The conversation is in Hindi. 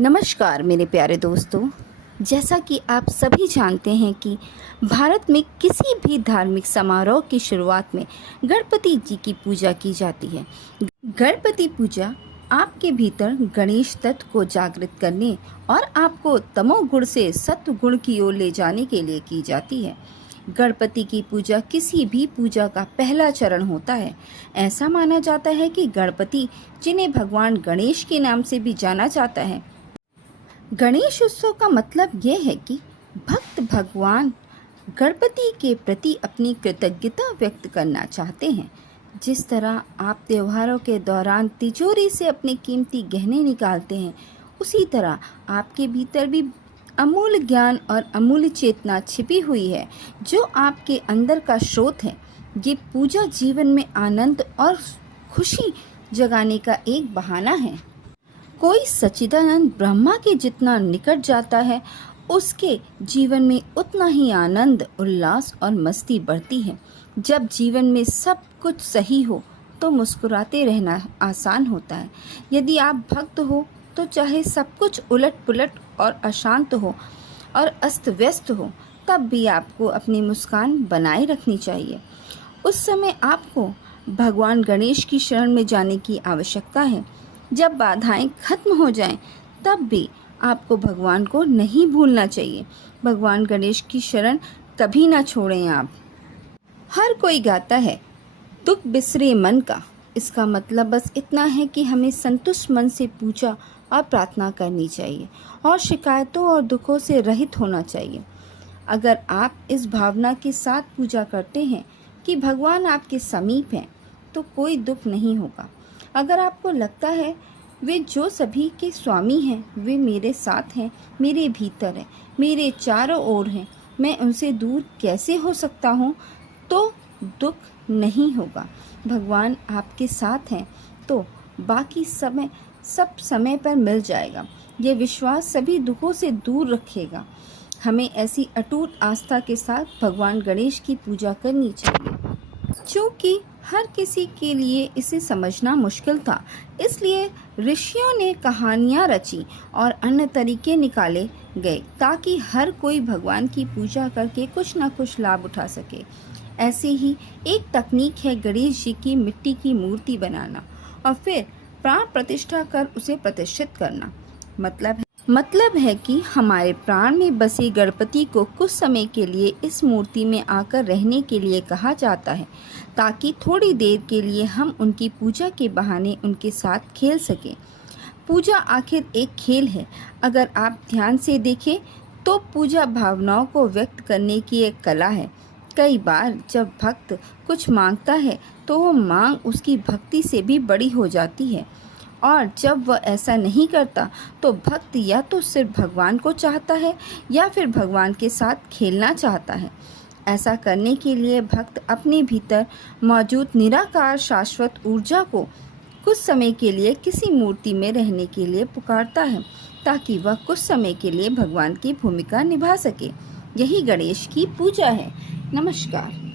नमस्कार मेरे प्यारे दोस्तों। जैसा कि आप सभी जानते हैं कि भारत में किसी भी धार्मिक समारोह की शुरुआत में गणपति जी की पूजा की जाती है। गणपति पूजा आपके भीतर गणेश तत्व को जागृत करने और आपको तमोगुण से सत्व गुण की ओर ले जाने के लिए की जाती है। गणपति की पूजा किसी भी पूजा का पहला चरण होता है। ऐसा माना जाता है कि गणपति, जिन्हें भगवान गणेश के नाम से भी जाना जाता है, गणेश उत्सव का मतलब यह है कि भक्त भगवान गणपति के प्रति अपनी कृतज्ञता व्यक्त करना चाहते हैं। जिस तरह आप त्योहारों के दौरान तिजोरी से अपने कीमती गहने निकालते हैं, उसी तरह आपके भीतर भी अमूल्य ज्ञान और अमूल्य चेतना छिपी हुई है, जो आपके अंदर का स्रोत है। ये पूजा जीवन में आनंद और खुशी जगाने का एक बहाना है। कोई सच्चिदानंद ब्रह्मा के जितना निकट जाता है, उसके जीवन में उतना ही आनंद, उल्लास और मस्ती बढ़ती है। जब जीवन में सब कुछ सही हो तो मुस्कुराते रहना आसान होता है। यदि आप भक्त हो तो चाहे सब कुछ उलट पुलट और अशांत हो और अस्त व्यस्त हो, तब भी आपको अपनी मुस्कान बनाए रखनी चाहिए। उस समय आपको भगवान गणेश की शरण में जाने की आवश्यकता है। जब बाधाएं खत्म हो जाएं, तब भी आपको भगवान को नहीं भूलना चाहिए। भगवान गणेश की शरण कभी ना छोड़ें आप। हर कोई गाता है, दुख बिसरे मन का। इसका मतलब बस इतना है कि हमें संतुष्ट मन से पूजा और प्रार्थना करनी चाहिए और शिकायतों और दुखों से रहित होना चाहिए। अगर आप इस भावना के साथ पूजा करते हैं कि भगवान आपके समीप हैं, तो कोई दुख नहीं होगा। अगर आपको लगता है वे जो सभी के स्वामी हैं, वे मेरे साथ हैं, मेरे भीतर हैं, मेरे चारों ओर हैं, मैं उनसे दूर कैसे हो सकता हूँ, तो दुख नहीं होगा। भगवान आपके साथ हैं तो बाकी सब समय पर मिल जाएगा। ये विश्वास सभी दुखों से दूर रखेगा। हमें ऐसी अटूट आस्था के साथ भगवान गणेश की पूजा करनी चाहिए। क्योंकि हर किसी के लिए इसे समझना मुश्किल था, इसलिए ऋषियों ने कहानियाँ रची और अन्य तरीके निकाले गए ताकि हर कोई भगवान की पूजा करके कुछ न कुछ लाभ उठा सके। ऐसे ही एक तकनीक है गणेश जी की मिट्टी की मूर्ति बनाना और फिर प्राण प्रतिष्ठा कर उसे प्रतिष्ठित करना। मतलब है कि हमारे प्राण में बसे गणपति को कुछ समय के लिए इस मूर्ति में आकर रहने के लिए कहा जाता है, ताकि थोड़ी देर के लिए हम उनकी पूजा के बहाने उनके साथ खेल सकें। पूजा आखिर एक खेल है। अगर आप ध्यान से देखें तो पूजा भावनाओं को व्यक्त करने की एक कला है। कई बार जब भक्त कुछ मांगता है तो वो मांग उसकी भक्ति से भी बड़ी हो जाती है, और जब वह ऐसा नहीं करता तो भक्त या तो सिर्फ भगवान को चाहता है या फिर भगवान के साथ खेलना चाहता है। ऐसा करने के लिए भक्त अपने भीतर मौजूद निराकार शाश्वत ऊर्जा को कुछ समय के लिए किसी मूर्ति में रहने के लिए पुकारता है, ताकि वह कुछ समय के लिए भगवान की भूमिका निभा सके। यही गणेश की पूजा है। नमस्कार।